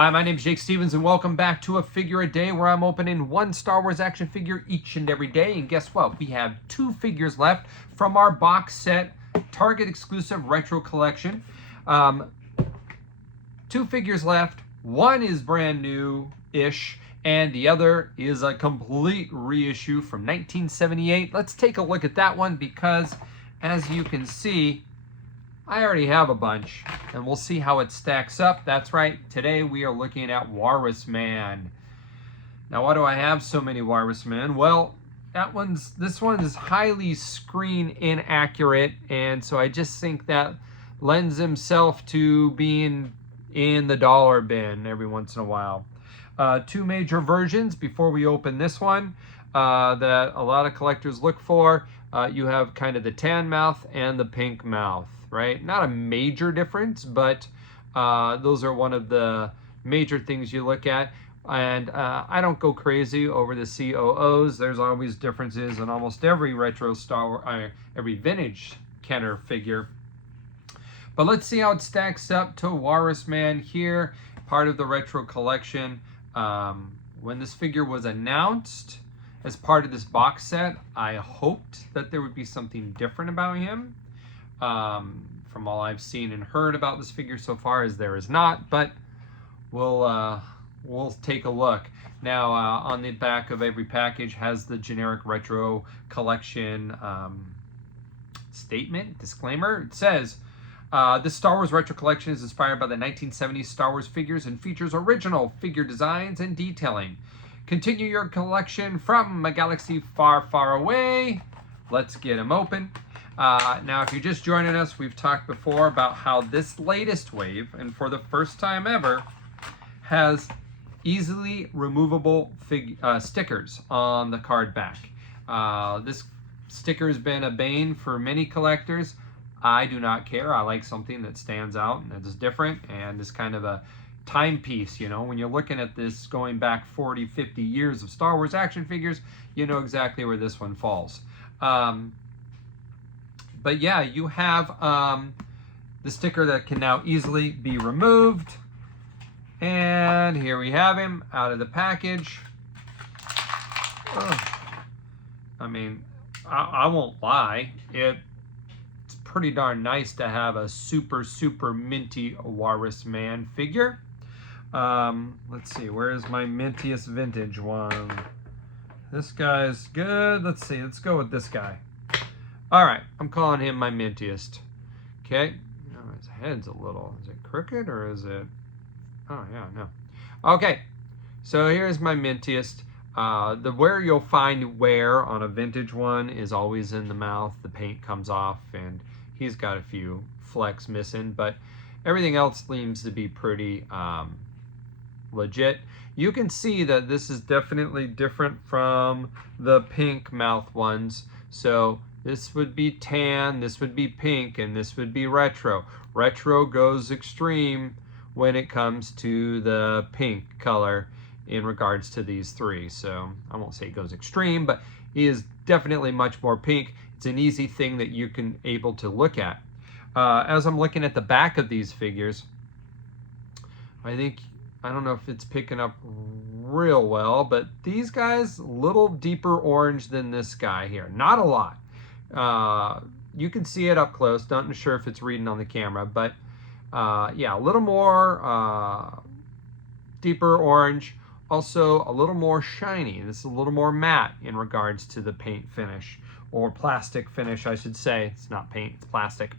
Hi, my name is Jake Stevens, and welcome back to A Figure a Day, where I'm opening one Star Wars action figure each and every day. And guess what? We have 2 figures left from our box set Target exclusive retro collection. 2 figures left. One is brand new-ish, and the other is a complete reissue from 1978. Let's take a look at that one because, as you can see, I already have a bunch, and we'll see how it stacks up. That's right, today we are looking at Walrus Man. Now, why do I have so many Walrus Men? Well, this one is highly screen inaccurate, and so I just think that lends himself to being in the dollar bin every once in a while. 2 major versions before we open this one that a lot of collectors look for. You have kind of the tan mouth and the pink mouth, right? Not a major difference, but those are one of the major things you look at. And I don't go crazy over the COOs. There's always differences in almost every retro every vintage Kenner figure. But let's see how it stacks up to Walrus Man here, part of the retro collection. When this figure was announced as part of this box set, I hoped that there would be something different about him. From all I've seen and heard about this figure so far, as there is not, but we'll take a look. Now, on the back of every package has the generic retro collection statement, disclaimer. It says, this Star Wars retro collection is inspired by the 1970s Star Wars figures and features original figure designs and detailing. Continue your collection from a galaxy far, far away. Let's get them open. Now, if you're just joining us, we've talked before about how this latest wave, and for the first time ever, has easily removable stickers on the card back. This sticker has been a bane for many collectors. I do not care. I like something that stands out and that is different and is kind of a timepiece. You know, when you're looking at this going back 40, 50 years of Star Wars action figures, you know exactly where this one falls. But yeah, you have the sticker that can now easily be removed. And here we have him out of the package. I mean, I won't lie. It's pretty darn nice to have a super, super minty Walrus Man figure. Let's see, where's my mintiest vintage one? This guy's good. Let's see, let's go with this guy. All right, I'm calling him my mintiest. Okay, no, his head's a little, is it crooked or is it, oh yeah, no. Okay, so here's my mintiest. Where you'll find wear on a vintage one is always in the mouth. The paint comes off and he's got a few flecks missing, but everything else seems to be pretty legit. You can see that this is definitely different from the pink mouth ones. So this would be tan, this would be pink, and this would be retro. Retro goes extreme when it comes to the pink color in regards to these 3. So I won't say it goes extreme, but he is definitely much more pink. It's an easy thing that you can able to look at. As I'm looking at the back of these figures, I don't know if it's picking up real well, but these guys, a little deeper orange than this guy here. Not a lot. You can see it up close. Not sure if it's reading on the camera, but yeah, a little more deeper orange. Also a little more shiny. This is a little more matte in regards to the paint finish, or plastic finish, I should say. It's not paint, it's plastic.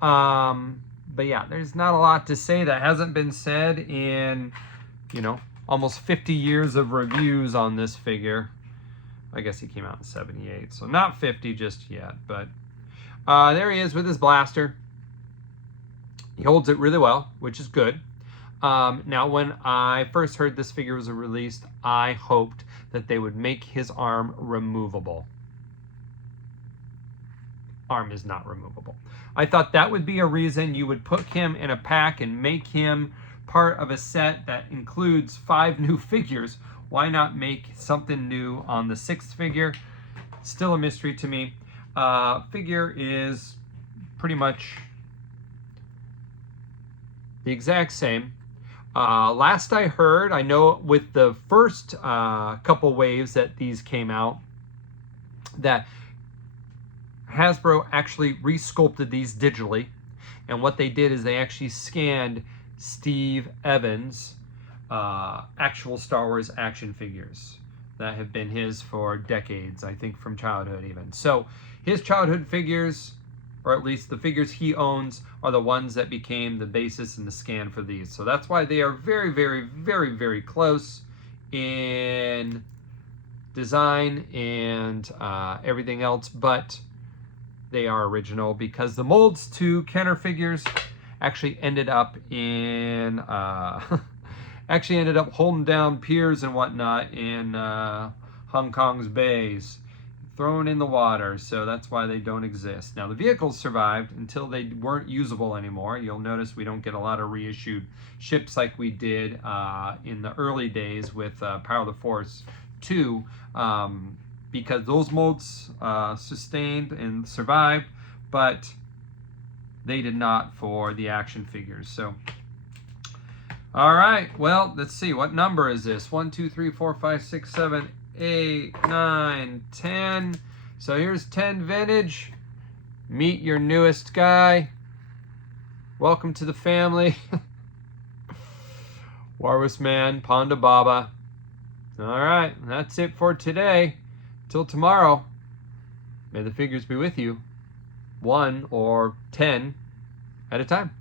But yeah, there's not a lot to say that hasn't been said in, you know, almost 50 years of reviews on this figure. I guess he came out in 78, so not 50 just yet, but there he is with his blaster. He holds it really well, which is good. Now, when I first heard this figure was released, I hoped that they would make his arm removable. Arm is not removable. I thought that would be a reason you would put him in a pack and make him part of a set that includes 5 new figures. Why not make something new on the 6th figure? Still a mystery to me. Figure is pretty much the exact same. Last I heard, I know with the first couple waves that these came out, that Hasbro actually resculpted these digitally. And what they did is they actually scanned Steve Evans' actual Star Wars action figures that have been his for decades, I think from childhood even. So his childhood figures, or at least the figures he owns, are the ones that became the basis and the scan for these. So that's why they are very, very, very, very close in design and everything else, but they are original because the molds to Kenner figures actually ended up in actually ended up holding down piers and whatnot in Hong Kong's bays, thrown in the water. So that's why they don't exist. Now the vehicles survived until they weren't usable anymore. You'll notice we don't get a lot of reissued ships like we did in the early days with Power of the Force 2, because those molds sustained and survived, but they did not for the action figures. So, all right, well, let's see, what number is this? 1, 2, 3, 4, 5, 6, 7, 8, 9, 10. So here's 10 vintage. Meet your newest guy. Welcome to the family. Walrus Man, Ponda Baba. All right, that's it for today. Till tomorrow, may the figures be with you, 1 or 10 at a time.